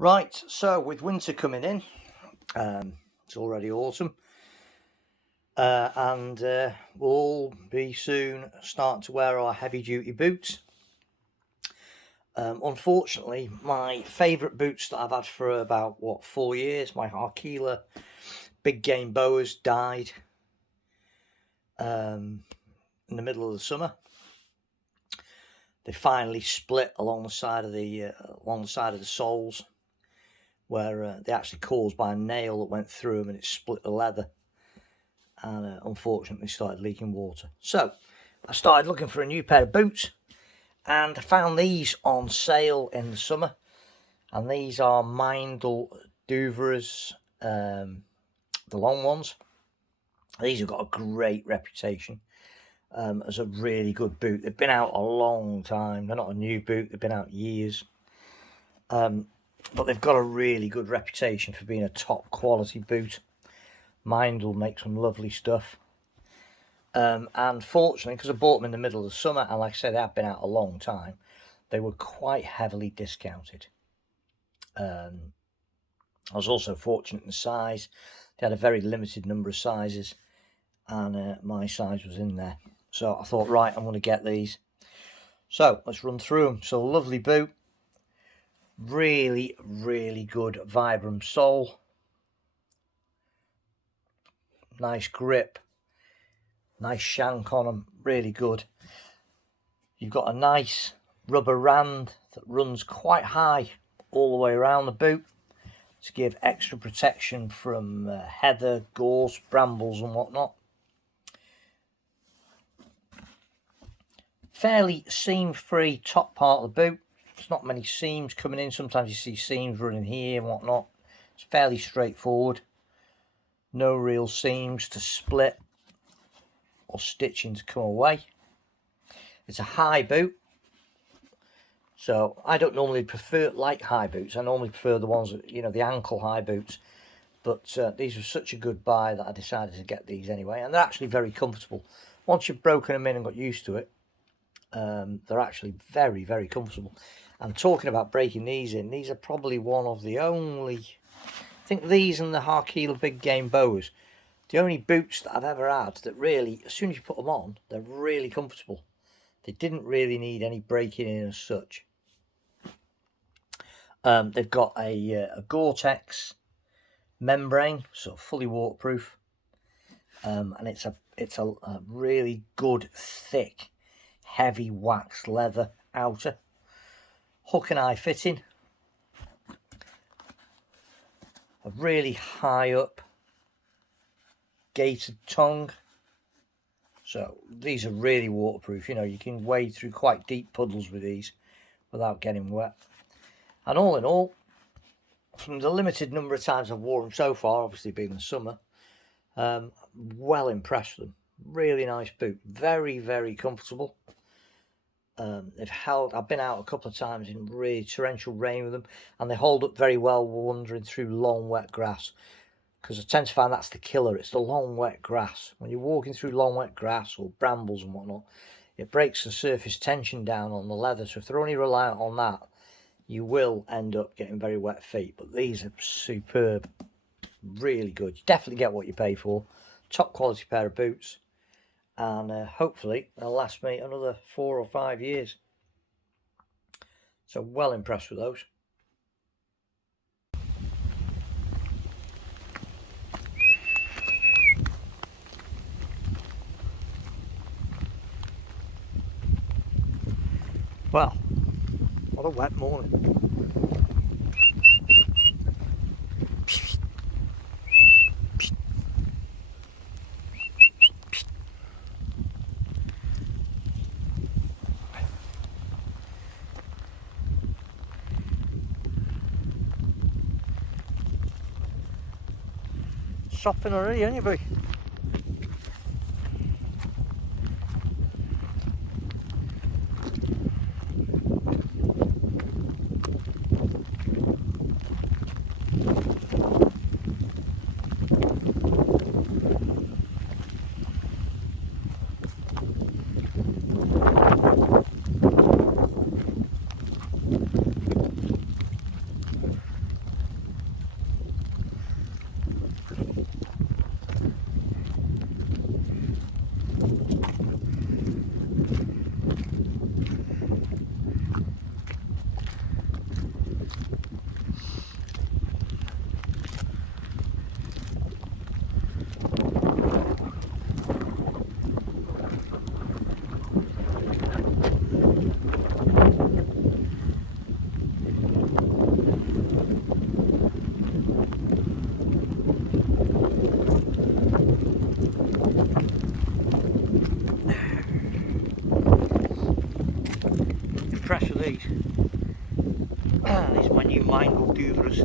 Right, so with winter coming in, it's already autumn, and we'll be soon starting to wear our heavy duty boots. Unfortunately, my favourite boots that I've had for about 4 years, my Harkila big game boas, died in the middle of the summer. They finally split along the side of the soles, where they actually caused by a nail that went through them, and it split the leather, and unfortunately started leaking water. So I started looking for a new pair of boots, and I found these on sale in the summer, and these are Meindl Douvres, the long ones. These have got a great reputation as a really good boot. They've been out a long time. They're not a new boot, they've been out years. But they've got a really good reputation for being a top quality boot. Meindl make some lovely stuff. And fortunately, because I bought them in the middle of the summer, and like I said, they have been out a long time, they were quite heavily discounted. I was also fortunate in the size. They had a very limited number of sizes, and my size was in there. So I thought, right, I'm going to get these. So let's run through them. So lovely boot. Really, really good Vibram sole. Nice grip. Nice shank on them. Really good. You've got a nice rubber rand that runs quite high all the way around the boot to give extra protection from heather, gorse, brambles and whatnot. Fairly seam-free top part of the boot. There's not many seams coming in. Sometimes you see seams running here and whatnot. It's fairly straightforward. No real seams to split or stitching to come away. It's a high boot. So I don't normally like high boots. I normally prefer the ones that, the ankle high boots. But these were such a good buy that I decided to get these anyway. And they're actually very comfortable. Once you've broken them in and got used to it, they're actually very, very comfortable. And talking about breaking these in, these are probably one of the only, I think these and the Harkila big game boas, the only boots that I've ever had that really, as soon as you put them on, they're really comfortable. They didn't really need any breaking in as such. They've got a Gore-Tex membrane, so fully waterproof, and it's a really good, thick, heavy waxed leather outer. Hook and eye fitting. A really high up gaitered tongue. So these are really waterproof. You can wade through quite deep puddles with these without getting wet. And all in all, from the limited number of times I've worn them so far, obviously being the summer, well impressed with them. Really nice boot. Very, very comfortable. They've held. I've been out a couple of times in really torrential rain with them, and they hold up very well wandering through long wet grass, because I tend to find that's the killer. It's the long wet grass. When you're walking through long wet grass or brambles and whatnot, it breaks the surface tension down on the leather. So if they're only reliant on that, you will end up getting very wet feet. But these are superb. Really good. You definitely get what you pay for. Top quality pair of boots. And hopefully they'll last me another 4 or 5 years. So well impressed with those. Well, what a wet morning. Shopping already, ain't you, boy? These are my new Meindl Douvres.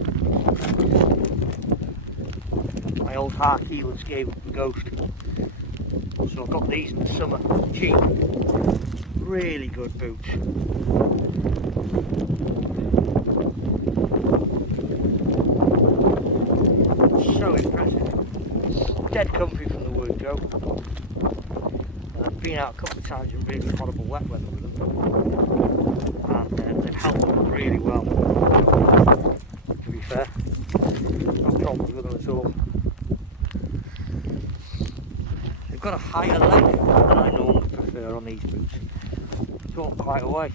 My old Hark Healers gave up the ghost. So I got these in the summer, cheap. Really good boots. So impressive. Dead comfy from the word go. I've been out a couple of times in really horrible wet weather with them. And they've held up really well. To be fair. No problems with them at all. They've got a higher leg than I normally prefer on these boots. It's not quite away.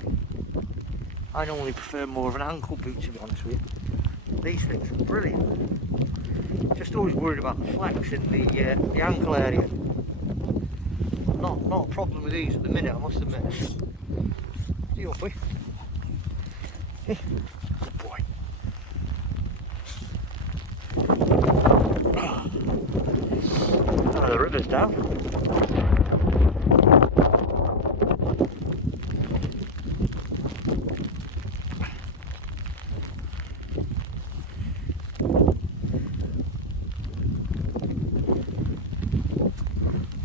I normally prefer more of an ankle boot, to be honest with you. These things are brilliant. Just always worried about the flex in the ankle area. Not a problem with these at the minute, I must admit. See you, boy. Hey, good boy. The river's down.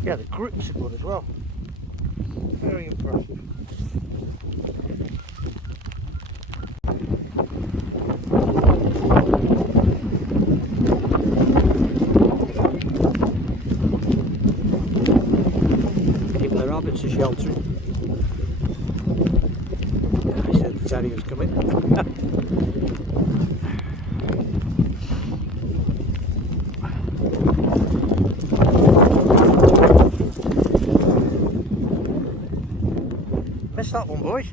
Yeah, the grips are good as well. Very impressive. Keeping the rabbits a sheltering. I said the terriers coming. Missed that one, boys.